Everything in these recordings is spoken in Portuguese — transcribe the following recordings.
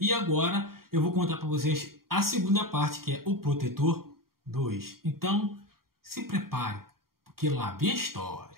E agora eu vou contar para vocês a segunda parte, que é o Protetor 2. Então, se prepare, porque lá vem a história.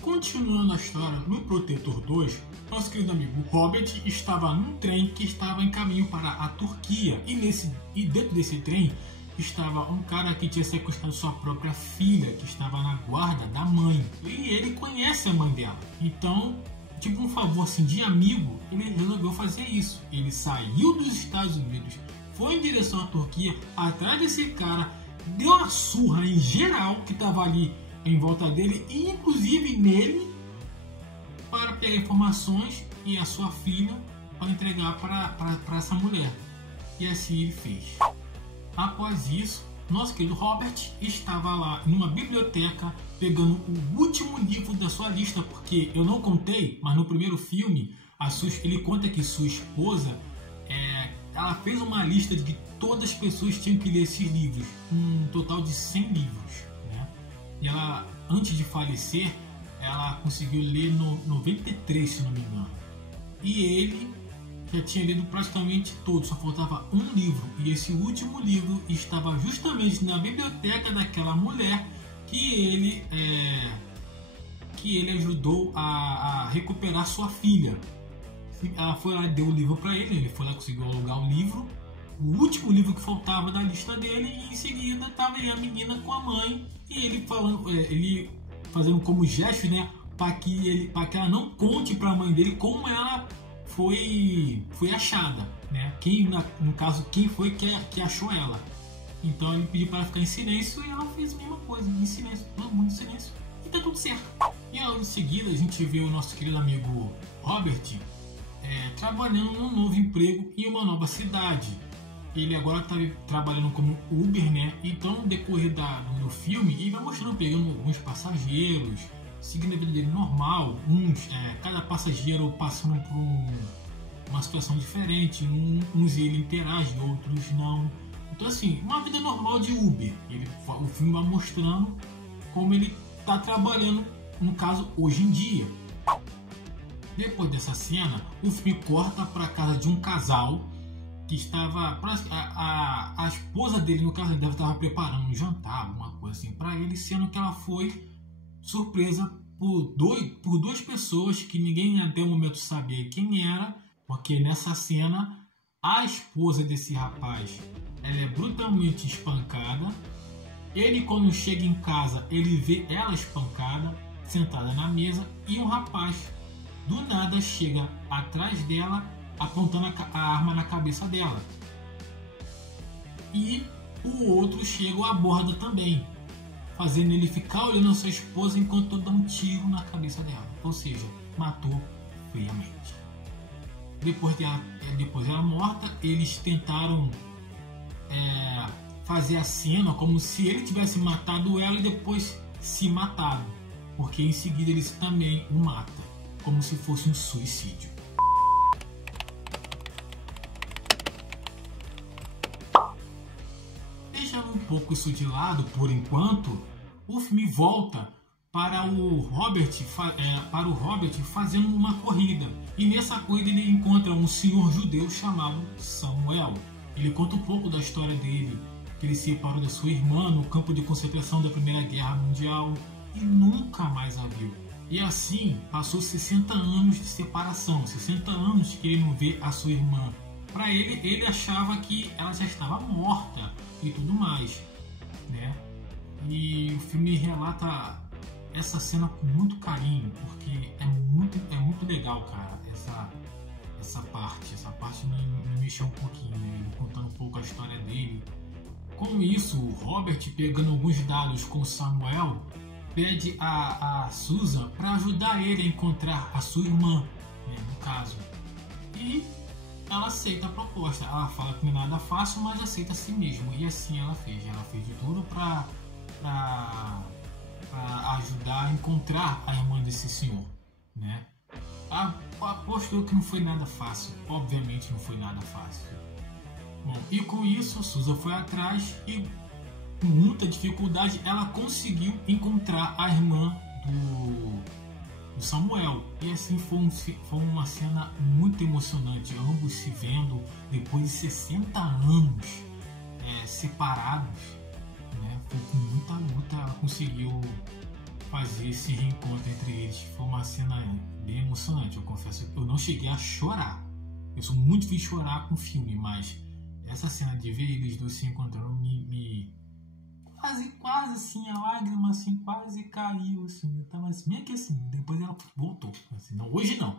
Continuando a história, no Protetor 2, nosso querido amigo Robert estava num trem que estava em caminho para a Turquia. E dentro desse trem estava um cara que tinha sequestrado sua própria filha, que estava na guarda da mãe. E ele conhece a mãe dela. Então, tipo um favor assim, de amigo, ele resolveu fazer isso. Ele saiu dos Estados Unidos, foi em direção à Turquia, atrás desse cara, deu uma surra em geral que estava ali em volta dele, e inclusive nele, para pegar informações e a sua filha para entregar para essa mulher. E assim ele fez. Após isso, nosso querido Robert estava lá numa biblioteca pegando o último livro da sua lista, porque eu não contei, mas no primeiro filme ele conta que sua esposa ela fez uma lista de que todas as pessoas tinham que ler esses livros, um total de 100 livros. E ela, antes de falecer, ela conseguiu ler no 93, se não me engano. E ele já tinha lido praticamente todo, só faltava um livro. E esse último livro estava justamente na biblioteca daquela mulher que ele ajudou a recuperar sua filha. Ela foi lá e deu o livro para ele foi lá, conseguiu alugar o livro. O último livro que faltava da lista dele, e em seguida estava a menina com a mãe, e ele fazendo como gesto, né, para que ela não conte para a mãe dele como ela foi achada, né? No caso, quem foi que achou ela. Então ele pediu para ela ficar em silêncio, e ela fez a mesma coisa, em silêncio, todo mundo em silêncio, e tá tudo certo. E logo em seguida a gente vê o nosso querido amigo Robert trabalhando num novo emprego em uma nova cidade. Ele agora está trabalhando como Uber, né? Então, no decorrer do filme, ele vai mostrando, pegando alguns passageiros, seguindo a vida dele normal. Cada passageiro passando por uma situação diferente. Uns ele interage, outros não. Então, assim, uma vida normal de Uber. O filme vai mostrando como ele está trabalhando, no caso, hoje em dia. Depois dessa cena, o filme corta para a casa de um casal que estava, a esposa dele, no caso, deve estar preparando um jantar, alguma coisa assim para ele, sendo que ela foi surpresa por duas pessoas que ninguém até o momento sabia quem era, porque nessa cena a esposa desse rapaz, ela é brutalmente espancada. Ele, quando chega em casa, ele vê ela espancada, sentada na mesa, e um rapaz do nada chega atrás dela, apontando a arma na cabeça dela. E o outro chega e aborda também, fazendo ele ficar olhando a sua esposa enquanto dá um tiro na cabeça dela. Ou seja, matou friamente. Depois dela morta, eles tentaram fazer a cena como se ele tivesse matado ela e depois se matado, porque em seguida eles também o matam, como se fosse um suicídio. Deixando um pouco isso de lado por enquanto, o filme volta para o Robert fazendo uma corrida. E nessa corrida ele encontra um senhor judeu chamado Samuel. Ele conta um pouco da história dele, que ele se separou da sua irmã no campo de concentração da Primeira Guerra Mundial e nunca mais a viu. E assim passou 60 anos de separação, 60 anos que ele não vê a sua irmã. Para ele achava que ela já estava morta e tudo mais, né? E o filme relata essa cena com muito carinho, porque é muito legal, cara, essa parte me mexeu um pouquinho, né? Ele contando um pouco a história dele. Com isso, o Robert, pegando alguns dados com Samuel, pede a Susan para ajudar ele a encontrar a sua irmã, né, no caso. E ela aceita a proposta. Ela fala que não é nada fácil, mas aceita a si mesmo. E assim ela fez. Ela fez de tudo para ajudar a encontrar a irmã desse senhor, né? Aposto que não foi nada fácil. Obviamente não foi nada fácil. Bom, e com isso a Susan foi atrás e com muita dificuldade ela conseguiu encontrar a irmã do Samuel. E assim foi uma cena muito emocionante, ambos se vendo depois de 60 anos separados, né? Foi com muita luta ela conseguiu fazer esse reencontro entre eles. Foi uma cena bem emocionante. Eu confesso que eu não cheguei a chorar. Eu sou muito difícil de chorar com filme, mas essa cena de ver eles dois se encontrando me quase assim, a lágrima assim, quase caiu assim. Eu tava assim, bem que assim, depois ela voltou. Assim, não, hoje não.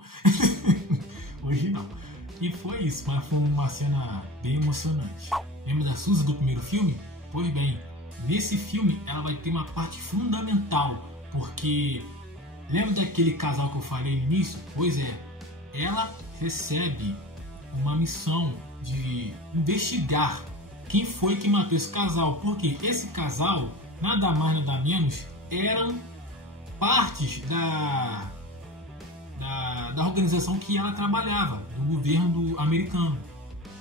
Hoje não. E foi isso, mas foi uma cena bem emocionante. Lembra da Susan do primeiro filme? Pois bem, nesse filme ela vai ter uma parte fundamental, porque lembra daquele casal que eu falei no início? Pois é, ela recebe uma missão de investigar quem foi que matou esse casal, porque esse casal, nada mais nada menos, eram partes da organização que ela trabalhava, do governo americano,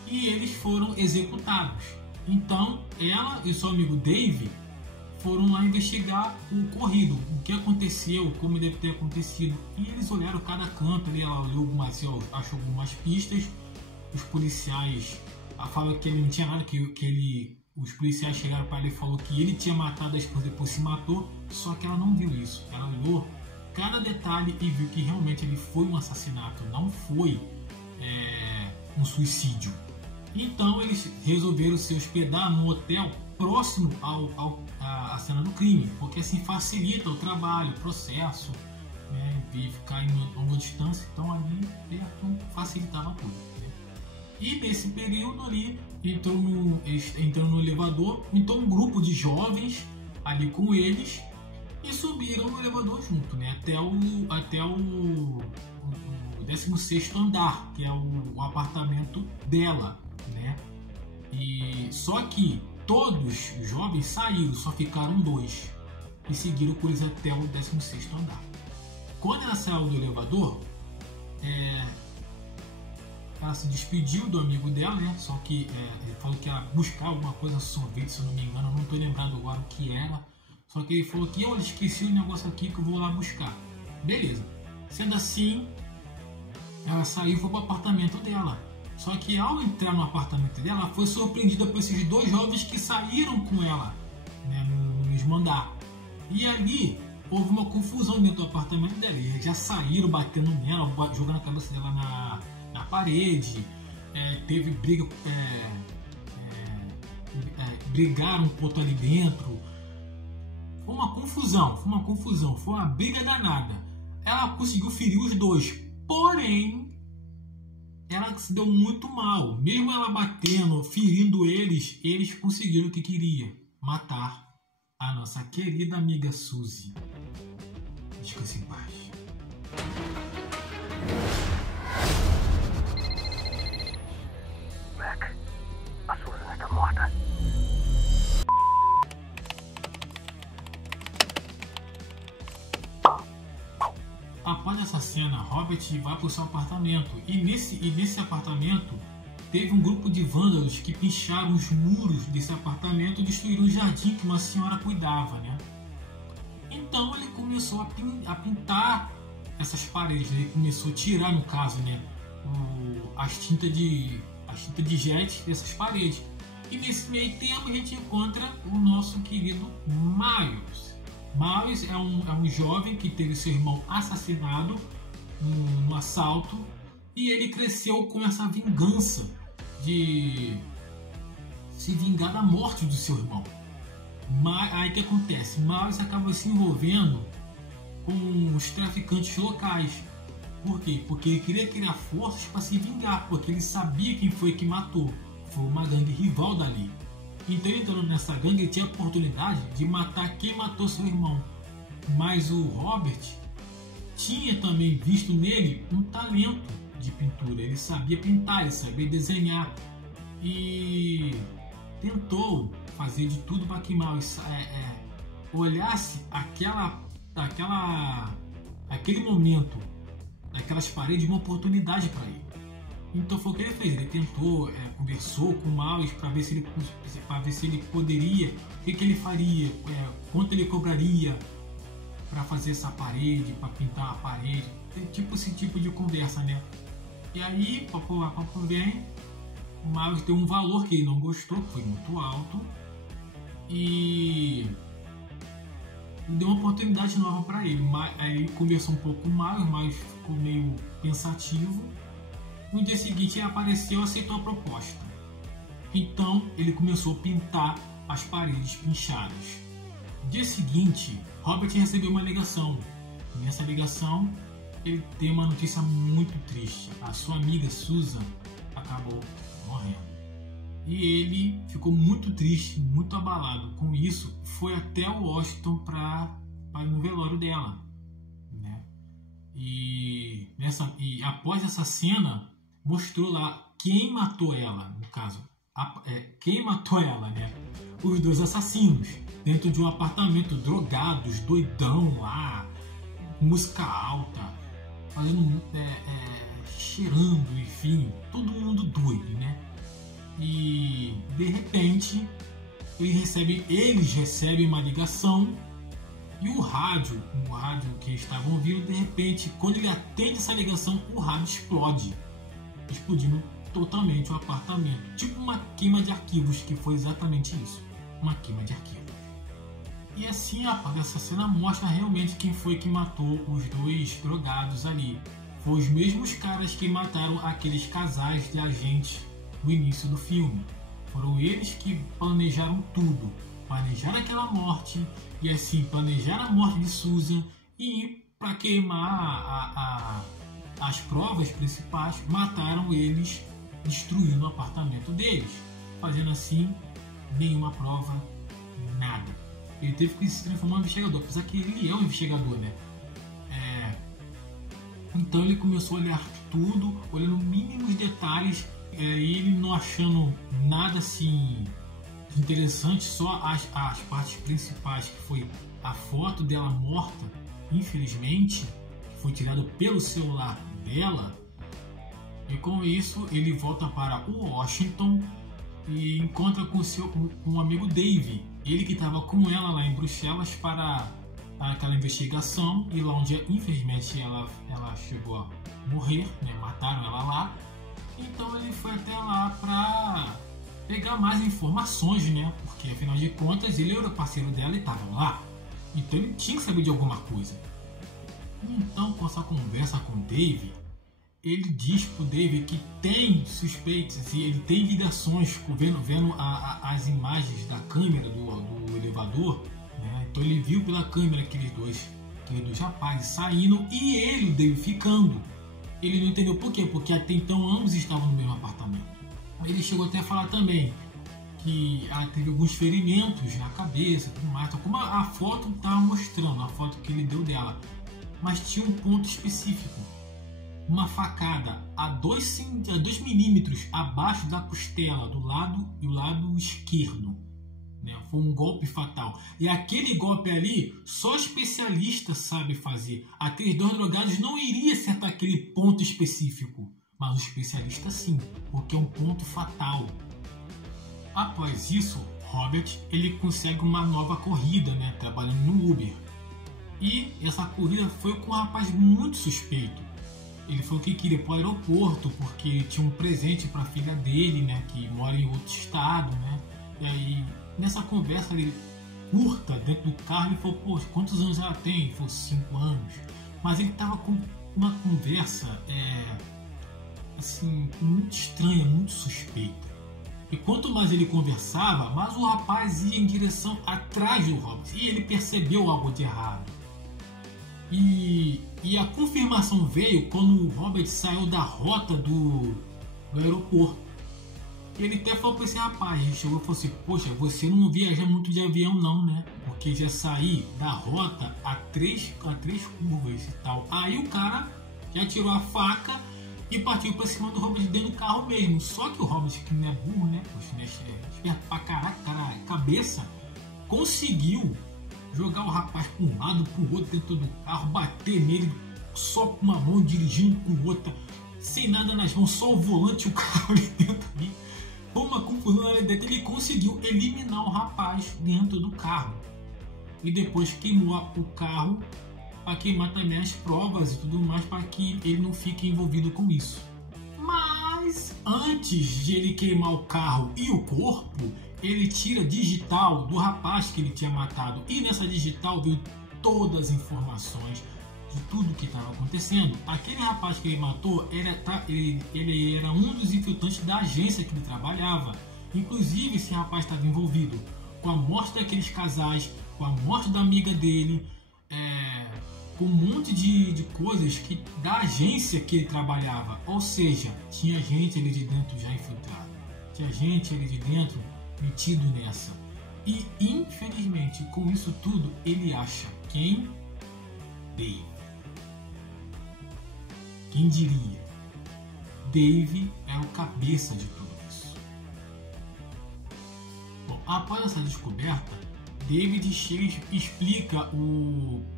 e eles foram executados. Então ela e seu amigo Dave foram lá investigar o ocorrido, o que aconteceu, como deve ter acontecido, e eles olharam cada canto ali, ela olhou achou algumas pistas. Os policiais falam que ele não tinha nada, os policiais chegaram para ele e falou que ele tinha matado a esposa, depois se matou, só que ela não viu isso. Ela olhou cada detalhe e viu que realmente ele foi um assassinato, não foi um suicídio. Então eles resolveram se hospedar num hotel próximo à cena do crime, porque assim facilita o trabalho, o processo, né, e ficar em uma distância, então ali perto facilitava tudo. E nesse período ali, entrou no elevador, então um grupo de jovens ali com eles e subiram no elevador junto, né, até o 16º andar, que é o apartamento dela, né? E só que todos os jovens saíram, só ficaram 2 e seguiram com eles até o 16º andar. Quando ela saiu do elevador, ela se despediu do amigo dela, né? Só que ele falou que ia buscar alguma coisa, sorvete, se eu não me engano, eu não estou lembrado agora o que era. Só que ele falou que eu esqueci o negócio aqui que eu vou lá buscar. Beleza. Sendo assim, ela saiu e foi para o apartamento dela. Só que ao entrar no apartamento dela, ela foi surpreendida por esses 2 jovens que saíram com ela, né, no mesmo andar. E ali houve uma confusão dentro do apartamento dela. Eles já saíram batendo nela, jogando a cabeça dela na parede. Teve briga, brigaram um pouco ali dentro. Foi uma confusão, foi uma briga danada. Ela conseguiu ferir os 2, porém ela se deu muito mal. Mesmo ela batendo, ferindo eles conseguiram o que queria: matar a nossa querida amiga Suzy. Descanse em paz. Mac, a Susan está morta. Após essa cena, Robert vai para o seu apartamento e nesse apartamento teve um grupo de vândalos que picharam os muros desse apartamento e destruíram o jardim que uma senhora cuidava, né? Então ele começou a pintar essas paredes, né? Ele começou a tirar, no caso, né, as tintas de jet dessas paredes. E nesse meio tempo a gente encontra o nosso querido Miles. Miles é um jovem que teve seu irmão assassinado no assalto e ele cresceu com essa vingança de se vingar da morte do seu irmão. Mas aí o que acontece? Miles acaba se envolvendo com os traficantes locais. Por quê? Porque ele queria criar forças para se vingar, porque ele sabia quem foi que matou. Foi uma gangue rival dali. Então ele entrando nessa gangue, ele tinha a oportunidade de matar quem matou seu irmão. Mas o Robert tinha também visto nele um talento de pintura. Ele sabia pintar, ele sabia desenhar. E tentou fazer de tudo para que Miles olhasse aquele momento daquelas paredes uma oportunidade para ele. Então foi o que ele fez. Ele tentou, conversou com o Miles para ver se ele poderia, o que ele faria, quanto ele cobraria para fazer essa parede, para pintar a parede, esse tipo de conversa, né? E aí, papo vem, o Miles deu um valor que ele não gostou, que foi muito alto, e deu uma oportunidade nova para ele. Aí ele conversou um pouco com o Miles ficou meio pensativo. No dia seguinte ele apareceu e aceitou a proposta. Então ele começou a pintar as paredes pinchadas. No dia seguinte, Robert recebeu uma ligação. Nessa ligação, ele tem uma notícia muito triste. A sua amiga Susan acabou morrendo. E ele ficou muito triste, muito abalado com isso. Foi até Washington para ir no velório dela, né? E após essa cena, mostrou lá quem matou ela, no caso, quem matou ela, né? Os dois assassinos, dentro de um apartamento, drogados, doidão lá, música alta, fazendo, cheirando, enfim, todo mundo doido, né? E de repente eles recebem uma ligação e o rádio que eles estavam ouvindo, de repente, quando ele atende essa ligação, o rádio explode, explodindo totalmente o apartamento, tipo uma queima de arquivos, que foi exatamente isso, uma queima de arquivos. E assim, essa cena mostra realmente quem foi que matou os dois drogados ali. Foi os mesmos caras que mataram aqueles casais de agentes no início do filme. Foram eles que planejaram tudo, planejaram aquela morte e assim planejaram a morte de Susan, e para queimar as provas principais, mataram eles destruindo o apartamento deles, fazendo assim nenhuma prova, nada. Ele teve que se transformar em investigador, apesar que ele é um investigador, né? Então ele começou a olhar tudo, olhando mínimos detalhes, e ele não achando nada assim interessante, só as partes principais, que foi a foto dela morta, infelizmente, que foi tirada pelo celular dela. E com isso ele volta para o Washington e encontra com um amigo Dave, ele que estava com ela lá em Bruxelas para aquela investigação, e lá onde infelizmente ela chegou a morrer, né? Mataram ela lá. Então ele foi até lá para pegar mais informações, né? Porque afinal de contas ele era o parceiro dela e estava lá, então ele tinha que saber de alguma coisa. Então, com essa conversa com o Dave, ele diz pro Dave que tem suspeitas e ele tem ligações vendo as imagens da câmera do elevador, né? Então ele viu pela câmera aqueles dois rapazes saindo e ele, o Dave, ficando. Ele não entendeu por quê, porque até então ambos estavam no mesmo apartamento. Ele chegou até a falar também que teve alguns ferimentos na cabeça, tudo mais, como a foto estava mostrando, a foto que ele deu dela. Mas tinha um ponto específico, uma facada a 2 milímetros abaixo da costela, do lado esquerdo, né? Foi um golpe fatal. E aquele golpe ali, só especialista sabe fazer. Aqueles dois drogados não iriam acertar aquele ponto específico, mas o especialista sim, porque é um ponto fatal. Após isso, Robert ele consegue uma nova corrida, né? Trabalhando no Uber. E essa corrida foi com um rapaz muito suspeito. Ele falou que queria ir para o aeroporto porque tinha um presente para a filha dele, né? Que mora em outro estado, né? E aí, nessa conversa ali curta dentro do carro, ele falou: pô, quantos anos ela tem? Ele falou: 5 anos. Mas ele tava com uma conversa assim, muito estranha, muito suspeita. E quanto mais ele conversava, mais o rapaz ia em direção atrás do Robert. E ele percebeu algo de errado. E a confirmação veio quando o Robert saiu da rota do aeroporto. Ele até falou para esse rapaz, ele chegou e falou assim: poxa, você não viaja muito de avião não, né? Porque já saí da rota a três curvas e tal. Aí o cara já tirou a faca e partiu para cima do Robert dentro do carro mesmo. Só que o Robert, que não é burro, né? Poxa, né? Esperto pra caraca, cabeça, conseguiu jogar o rapaz para um lado, para o outro dentro do carro, bater nele só com uma mão dirigindo com outra, sem nada nas mãos, só o volante e o carro ali dentro ali. Foi uma confusão ali dentro. Ele conseguiu eliminar o rapaz dentro do carro e depois queimou o carro para queimar também as provas e tudo mais, para que ele não fique envolvido com isso. Mas antes de ele queimar o carro e o corpo, ele tira digital do rapaz que ele tinha matado, e nessa digital veio todas as informações de tudo que estava acontecendo. Aquele rapaz que ele matou ele era um dos infiltrantes da agência que ele trabalhava. Inclusive, esse rapaz estava envolvido com a morte daqueles casais, com a morte da amiga dele, com um monte de coisas da agência que ele trabalhava. Ou seja, tinha gente ali de dentro já infiltrado, tinha gente ali de dentro metido nessa. E infelizmente, com isso tudo, ele acha quem? Dave. Quem diria? Dave é o cabeça de tudo isso. Bom, após essa descoberta, David chega e explica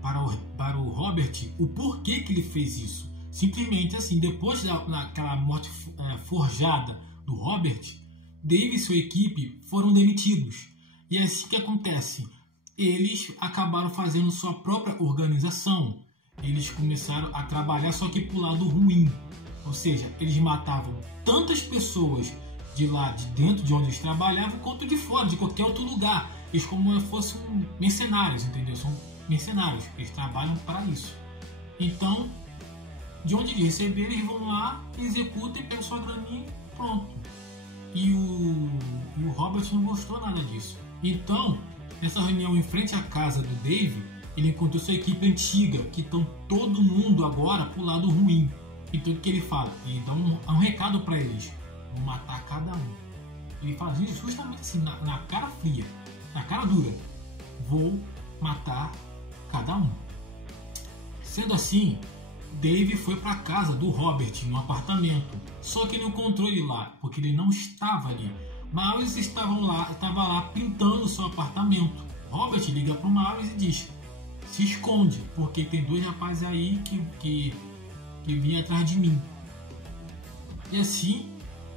para o Robert o porquê que ele fez isso. Simplesmente assim, depois daquela morte forjada do Robert, Dave e sua equipe foram demitidos. E é assim que acontece. Eles acabaram fazendo sua própria organização. Eles começaram a trabalhar só que pro lado ruim. Ou seja, eles matavam tantas pessoas de lá de dentro de onde eles trabalhavam, quanto de fora, de qualquer outro lugar. Eles como se fossem mercenários, entendeu? São mercenários. Eles trabalham para isso. Então, de onde eles receberem, eles vão lá, executam e pegam sua graninha e pronto. E o Robert não gostou nada disso. Então, nessa reunião em frente à casa do Dave, ele encontrou sua equipe antiga, que estão todo mundo agora pro lado ruim. Então o que ele fala? Ele dá um recado para eles: vou matar cada um. Ele fala isso justamente assim, na cara fria, na cara dura: vou matar cada um. Sendo assim, Dave foi para a casa do Robert, no apartamento. Só que ele não encontrou ele lá, porque ele não estava ali. Miles estava lá pintando seu apartamento. Robert liga para o Miles e diz: se esconde, porque tem dois rapazes aí que vinham atrás de mim. E assim,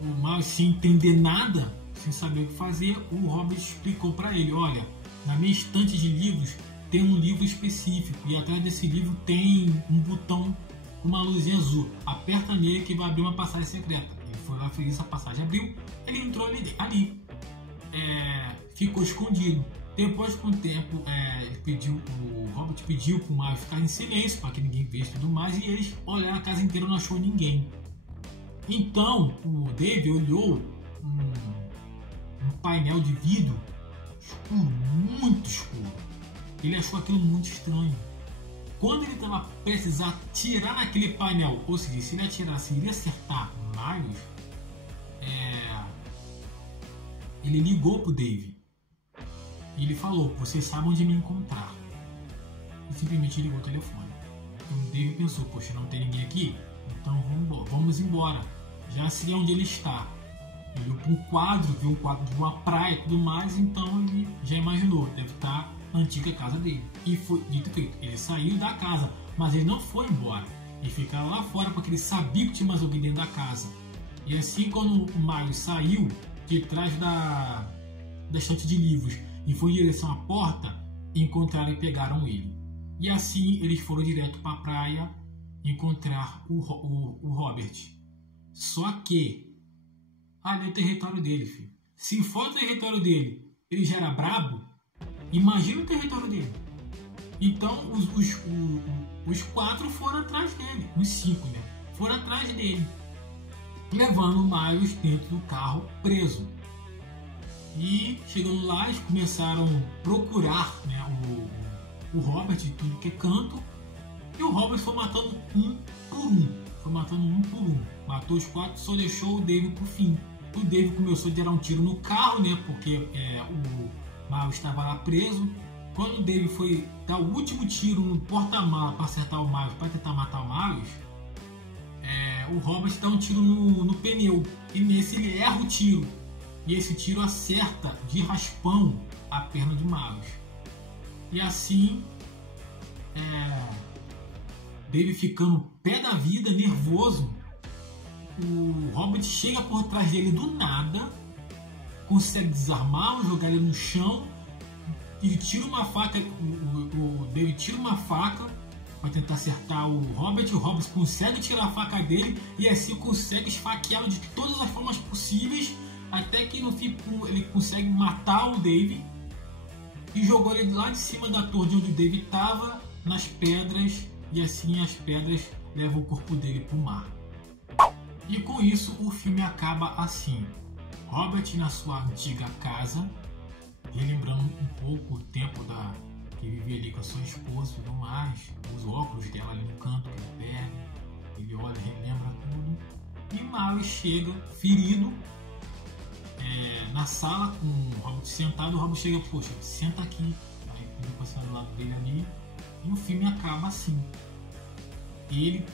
o Miles, sem entender nada, sem saber o que fazer, o Robert explicou para ele: olha, na minha estante de livros tem um livro específico, e atrás desse livro tem um botão com uma luzinha azul. Aperta nele que vai abrir uma passagem secreta. Ele foi lá, fez essa passagem, abriu, ele entrou ali. Ficou escondido. Depois, com o tempo, o Robert pediu para o Miles ficar em silêncio para que ninguém veja e tudo mais, e eles olharam a casa inteira e não achou ninguém. Então o Dave olhou um painel de vidro escuro, muito escuro. Ele achou aquilo muito estranho. Quando ele estava prestes a atirar naquele painel, ou seja, se ele atirasse, iria acertar Miles, ele ligou para o Dave. E ele falou: você sabe onde me encontrar. E simplesmente ligou o telefone. Então o Dave pensou: poxa, não tem ninguém aqui? Então vamos embora. Já sei onde ele está. Ele olhou para um quadro, viu um quadro de uma praia e tudo mais. Então ele já imaginou: deve estar na antiga casa dele. E foi dito e feito. Ele saiu da casa, mas ele não foi embora. Ele ficava lá fora porque ele sabia que tinha mais alguém dentro da casa. E assim, quando o Miles saiu de trás da estante de livros e foi em direção à porta, encontraram e pegaram ele. E assim eles foram direto para a praia encontrar o Robert. Só que ali é o território dele, filho. Se for o território dele, ele já era brabo, imagina o território dele. Então os quatro foram atrás dele, os cinco, né? Foram atrás dele, levando o Miles dentro do carro preso. E chegando lá, eles começaram a procurar, né, o Robert de tudo que é canto. E o Robert foi matando um por um. Matou os quatro, só deixou o Dave pro fim. O Dave começou a dar um tiro no carro, né, porque o Miles estava lá preso. Quando o Dave foi dar o último tiro no porta-mala para acertar o Miles, para tentar matar o Miles, o Robert dá um tiro no pneu. E nesse ele erra o tiro. E esse tiro acerta de raspão a perna do Miles. E assim Dave ficando pé da vida, nervoso. O Robert chega por trás dele do nada, consegue desarmá-lo, jogar ele no chão e tira uma faca. O Dave tira uma faca para tentar acertar o Robert. O Robert consegue tirar a faca dele e assim consegue esfaqueá-lo de todas as formas possíveis, até que no fim ele consegue matar o Dave e jogou ele lá de cima da torre onde o Dave estava, nas pedras, e assim as pedras levam o corpo dele para o mar. E com isso o filme acaba assim: Robert na sua antiga casa, relembrando um pouco o tempo que vivia ali com a sua esposa e tudo mais, os óculos dela ali no canto que ele pega, ele olha, relembra tudo. E Mary chega ferido na sala com o Robert sentado. O Robert chega, poxa, senta aqui, aí ele passa do lado dele ali, e o filme acaba assim: ele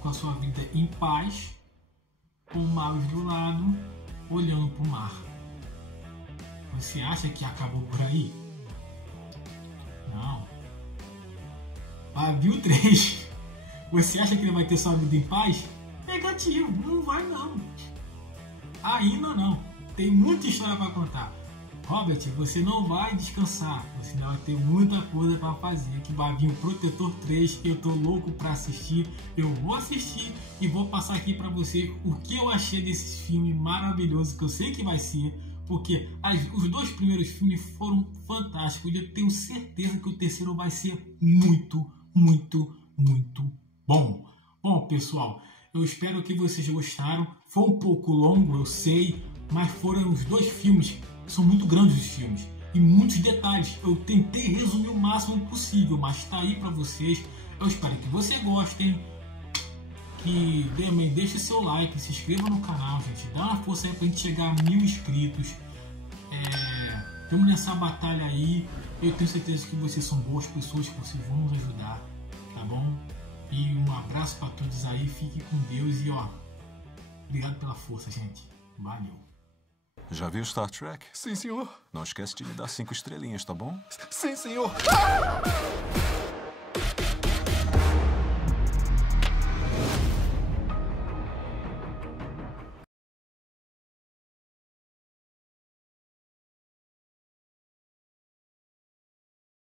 com a sua vida em paz, com o Mary do lado, olhando para o mar. Você acha que acabou por aí? Não. Babel 3. Você acha que ele vai ter sua vida em paz? Negativo, não vai não. Ainda não. Tem muita história para contar. Robert, você não vai descansar. Você ainda vai ter muita coisa para fazer. Que Babinho Protetor 3, eu tô louco para assistir. Eu vou assistir e vou passar aqui para você o que eu achei desse filme maravilhoso, que eu sei que vai ser. Porque os dois primeiros filmes foram fantásticos e eu tenho certeza que o terceiro vai ser muito, muito, muito bom. Bom, pessoal, eu espero que vocês gostaram. Foi um pouco longo, eu sei, mas foram os dois filmes. São muito grandes os filmes e muitos detalhes. Eu tentei resumir o máximo possível, mas está aí para vocês. Eu espero que vocês gostem. Que também deixe seu like, se inscreva no canal, gente. Dá uma força aí pra gente chegar a 1000 inscritos. Estamos nessa batalha aí. Eu tenho certeza que vocês são boas pessoas, que vocês vão nos ajudar, tá bom? E um abraço para todos aí. Fique com Deus e obrigado pela força, gente. Valeu. Já viu Star Trek? Sim, senhor. Não esquece de me dar 5 estrelinhas, tá bom? Sim, senhor.